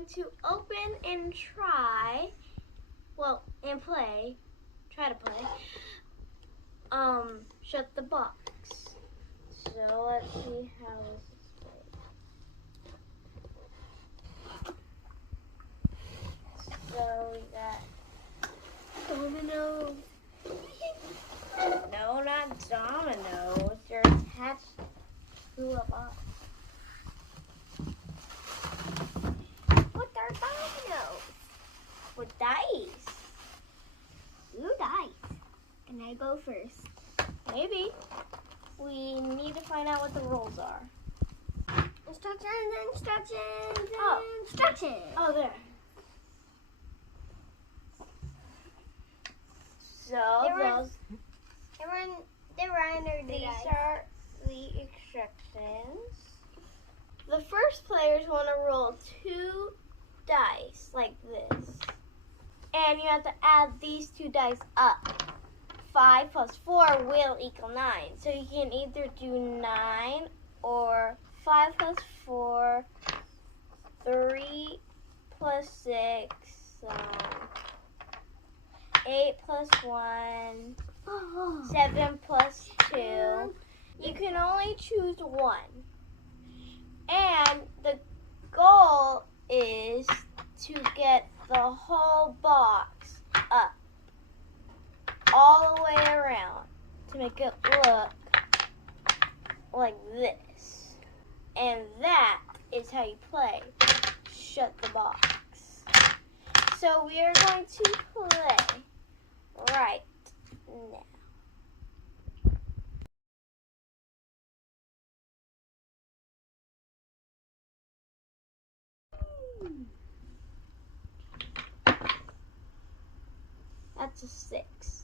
going to open and try, and play, try to play, shut the box. So let's see how this is played. So we got dominoes. No, not dominoes. They're attached to a box. What are dominoes? With dice. Ooh, dice. Can I go first? Maybe. We need to find out what the rules are. Instructions. Oh, there. So these are the instructions. The first players want to roll 2 dice like this. And you have to add these 2 dice up. 5 plus 4 will equal 9. So you can either do 9 or 5 plus 4, 3 plus 6, 8 plus 1, 7 plus 2. You can only choose 1. And the goal is to get the whole box up all the way around to make it look like this. And that is how you play Shut the Box. So we are going to play right now. That's a 6.